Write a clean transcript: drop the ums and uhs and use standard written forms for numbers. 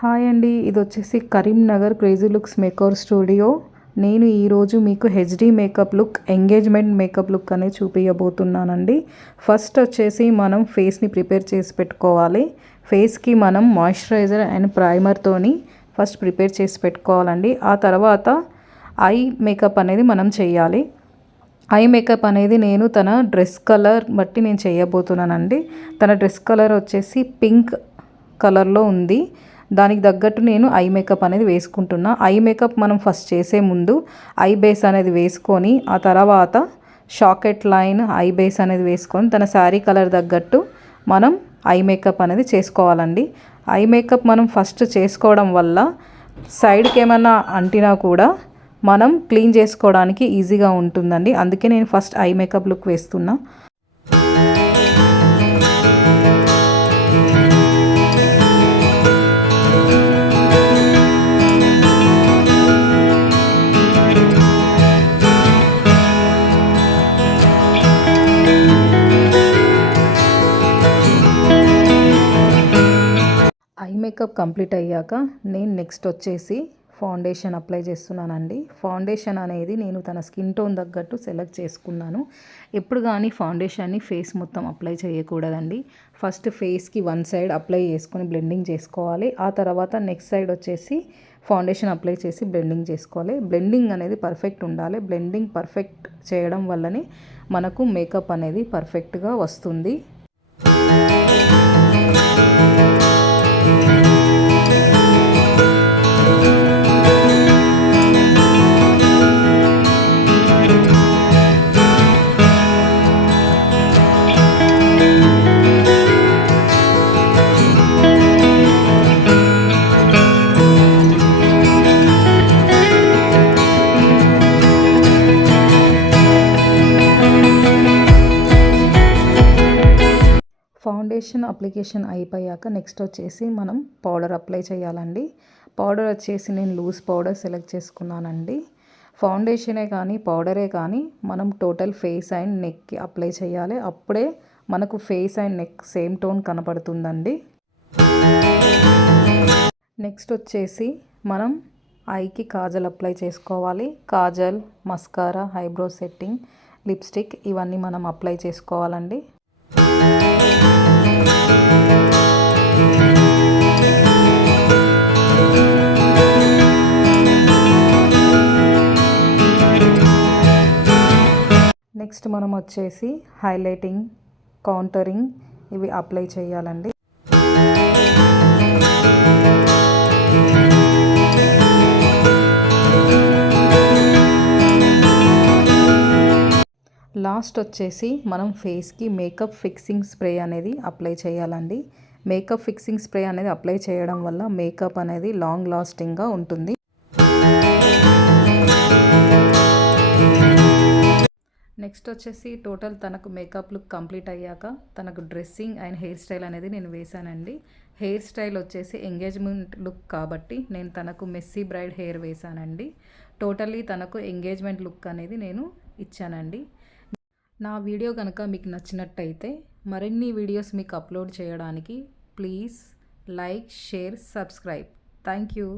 Hi అండి, ఇది వచ్చేసి Karimnagar crazy looks maker studio. నేను ఈరోజు మీకు HD makeup look, engagement makeup look అనేది చూపించబోతున్నానండి. ఫస్ట్ వచ్చేసి మనం ఫేస్ని ప్రిపేర్ చేసి పెట్టుకోవాలి. ఫేస్కి మనం మాయిశ్చరైజర్ అండ్ ప్రైమర్తోని ఫస్ట్ ప్రిపేర్ చేసి పెట్టుకోవాలండి. ఆ తర్వాత ఐ మేకప్ అనేది మనం చేయాలి. ఐ మేకప్ అనేది నేను తన డ్రెస్ కలర్ బట్టి నేను చేయబోతున్నానండి. తన డ్రెస్ కలర్ వచ్చేసి పింక్ కలర్లో ఉంది. దానికి తగ్గట్టు నేను ఐ మేకప్ అనేది వేసుకుంటున్నా. ఐ మేకప్ మనం ఫస్ట్ చేసే ముందు ఐ బేస్ అనేది వేసుకొని, ఆ తర్వాత షాకెట్ లైన్ ఐ బేస్ అనేది వేసుకొని తన శారీ కలర్ తగ్గట్టు మనం ఐ మేకప్ అనేది చేసుకోవాలండి. ఐ మేకప్ మనం ఫస్ట్ చేసుకోవడం వల్ల సైడ్కి ఏమైనా అంటినా కూడా మనం క్లీన్ చేసుకోవడానికి ఈజీగా ఉంటుందండి. అందుకే నేను ఫస్ట్ ఐ మేకప్ లుక్ వేస్తున్నా. ఐ మేకప్ కంప్లీట్ అయ్యాక నేను నెక్స్ట్ వచ్చేసి ఫౌండేషన్ అప్లై చేస్తున్నానండి. ఫౌండేషన్ అనేది నేను తన స్కిన్ టోన్ తగ్గట్టు సెలెక్ట్ చేసుకున్నాను. ఎప్పుడు కానీ ఫౌండేషన్ని ఫేస్ మొత్తం అప్లై చేయకూడదండి. ఫస్ట్ ఫేస్కి వన్ సైడ్ అప్లై చేసుకొని బ్లెండింగ్ చేసుకోవాలి. ఆ తర్వాత నెక్స్ట్ సైడ్ వచ్చేసి ఫౌండేషన్ అప్లై చేసి బ్లెండింగ్ చేసుకోవాలి. బ్లెండింగ్ అనేది పర్ఫెక్ట్ ఉండాలి. బ్లెండింగ్ పర్ఫెక్ట్ చేయడం వల్లనే మనకు మేకప్ అనేది పర్ఫెక్ట్గా వస్తుంది. ఫౌండేషన్ అప్లికేషన్ అయిపోయాక నెక్స్ట్ వచ్చేసి మనం పౌడర్ అప్లై చేయాలండి. పౌడర్ వచ్చేసి నేను లూజ్ పౌడర్ సెలెక్ట్ చేసుకున్నానండి. ఫౌండేషనే కానీ పౌడరే కానీ మనం టోటల్ ఫేస్ అండ్ నెక్కి అప్లై చేయాలి. అప్పుడే మనకు face and neck same tone కనపడుతుందండి. నెక్స్ట్ వచ్చేసి మనం ఐకి కాజల్ అప్లై చేసుకోవాలి. Kajal, mascara, eyebrow setting, lipstick ఇవన్నీ మనం అప్లై చేసుకోవాలండి. నెక్స్ట్ మనం వచ్చేసి హైలైటింగ్, కౌంటరింగ్ ఇవి అప్లై చేయాలండి. లాస్ట్ వచ్చేసి మనం ఫేస్కి మేకప్ ఫిక్సింగ్ స్ప్రే అనేది అప్లై చేయాలండి. మేకప్ ఫిక్సింగ్ స్ప్రే అనేది అప్లై చేయడం వల్ల మేకప్ అనేది లాంగ్ లాస్టింగ్గా ఉంటుంది. నెక్స్ట్ వచ్చేసి టోటల్ తనకు మేకప్ లుక్ కంప్లీట్ అయ్యాక తనకు డ్రెస్సింగ్ అండ్ హెయిర్ స్టైల్ అనేది నేను వేశానండి. హెయిర్ స్టైల్ వచ్చేసి ఎంగేజ్మెంట్ లుక్ కాబట్టి నేను తనకు మెస్సీ బ్రైడ్ హెయిర్ వేశానండి. టోటల్లీ తనకు ఎంగేజ్మెంట్ లుక్ అనేది నేను ఇచ్చానండి. నా వీడియో కనుక మీకు నచ్చినట్టయితే మరిన్ని వీడియోస్ మీకు అప్లోడ్ చేయడానికి please like, share, subscribe. Thank you.